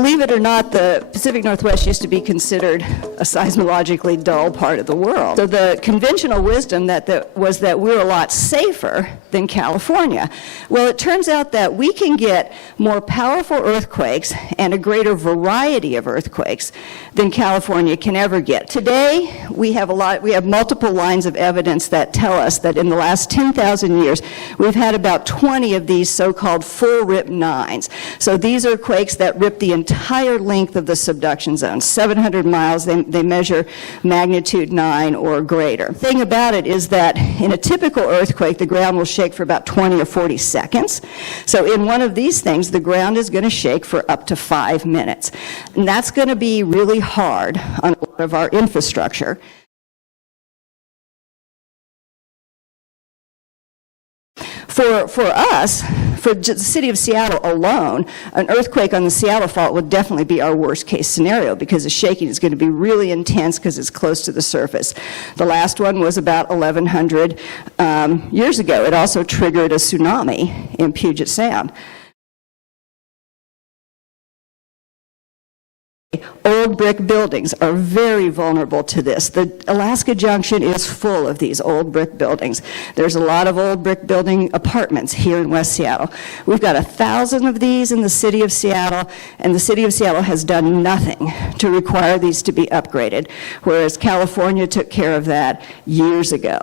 Believe it or not, the Pacific Northwest used to be considered a seismologically dull part of the world. So the conventional wisdom was that we're a lot safer than California. Well, it turns out that we can get more powerful earthquakes and a greater variety of earthquakes than California can ever get. Today, we have multiple lines of evidence that tell us that in the last 10,000 years, we've had about 20 of these so-called full rip nines. So these are quakes that rip the entire length of the subduction zone, 700 miles. They measure magnitude 9 or greater. The thing about it is that in a typical earthquake, the ground will shake for about 20 or 40 seconds. So in one of these things, the ground is going to shake for up to 5 minutes. And that's going to be really hard on a lot of our infrastructure. For us, for the city of Seattle alone, an earthquake on the Seattle Fault would definitely be our worst case scenario because the shaking is going to be really intense because it's close to the surface. The last one was about 1,100 years ago. It also triggered a tsunami in Puget Sound. Old brick buildings are very vulnerable to this. The Alaska Junction is full of these old brick buildings. There's a lot of old brick building apartments here in West Seattle. We've got 1,000 of these in the city of Seattle, and the city of Seattle has done nothing to require these to be upgraded, whereas California took care of that years ago.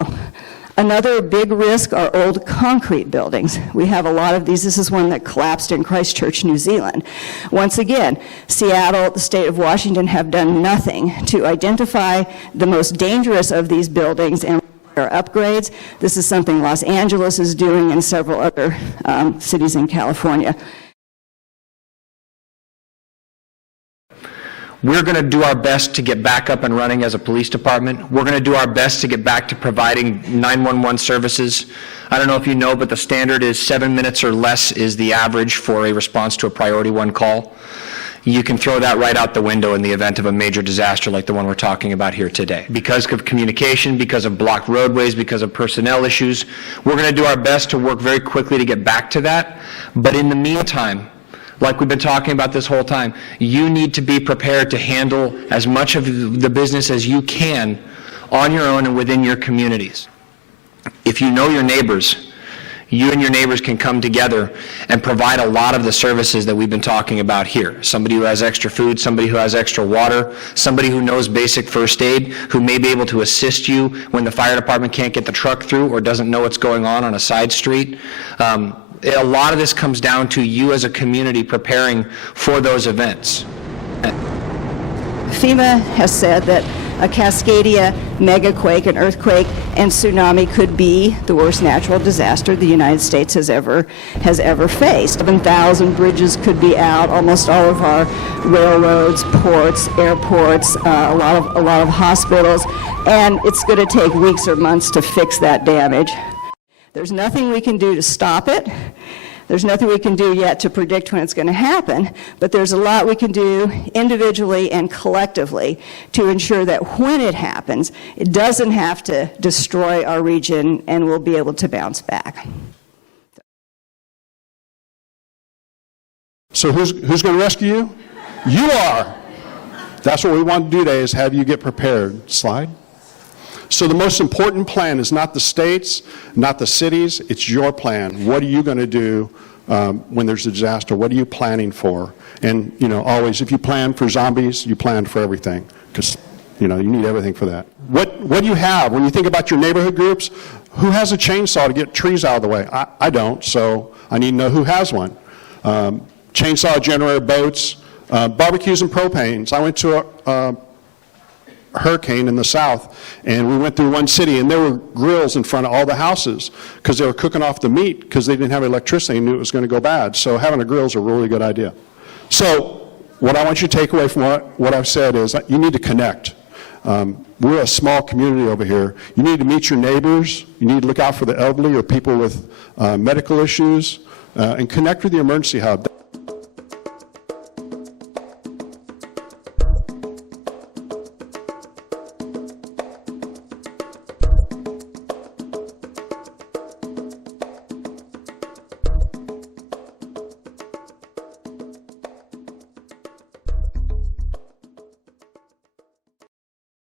Another big risk are old concrete buildings. We have a lot of these. This is one that collapsed in Christchurch, New Zealand. Once again, Seattle, the state of Washington have done nothing to identify the most dangerous of these buildings and require upgrades. This is something Los Angeles is doing and several other cities in California. We're going to do our best to get back up and running as a police department. We're going to do our best to get back to providing 911 services. I don't know if you know, but the standard is 7 minutes or less is the average for a response to a priority 1 call. You can throw that right out the window in the event of a major disaster like the one we're talking about here today. Because of communication, because of blocked roadways, because of personnel issues, we're going to do our best to work very quickly to get back to that. But in the meantime, like we've been talking about this whole time, you need to be prepared to handle as much of the business as you can on your own and within your communities. If you know your neighbors, you and your neighbors can come together and provide a lot of the services that we've been talking about here. Somebody who has extra food, somebody who has extra water, somebody who knows basic first aid, who may be able to assist you when the fire department can't get the truck through or doesn't know what's going on a side street. A lot of this comes down to you as a community preparing for those events. FEMA has said that a Cascadia megaquake, an earthquake, and tsunami could be the worst natural disaster the United States has ever faced. 7,000 bridges could be out, almost all of our railroads, ports, airports, a lot of hospitals, and it's going to take weeks or months to fix that damage. There's nothing we can do to stop it. There's nothing we can do yet to predict when it's going to happen, but there's a lot we can do individually and collectively to ensure that when it happens, it doesn't have to destroy our region and we'll be able to bounce back. So who's going to rescue you? You are. That's what we want to do today, is have you get prepared. Slide. So the most important plan is not the states, not the cities, it's your plan. What are you going to do when there's a disaster? What are you planning for? And, you know, always, if you plan for zombies, you plan for everything, because, you know, you need everything for that. What do you have? When you think about your neighborhood groups, who has a chainsaw to get trees out of the way? I don't, so I need to know who has one. Chainsaw generator, boats, barbecues and propanes. I went to a hurricane in the south, and we went through one city, and there were grills in front of all the houses because they were cooking off the meat because they didn't have electricity and knew it was going to go bad. So having a grill is a really good idea. So what I want you to take away from what I've said is that you need to connect. We're a small community over here. You need to meet your neighbors. You need to look out for the elderly or people with medical issues, and connect with the emergency hub.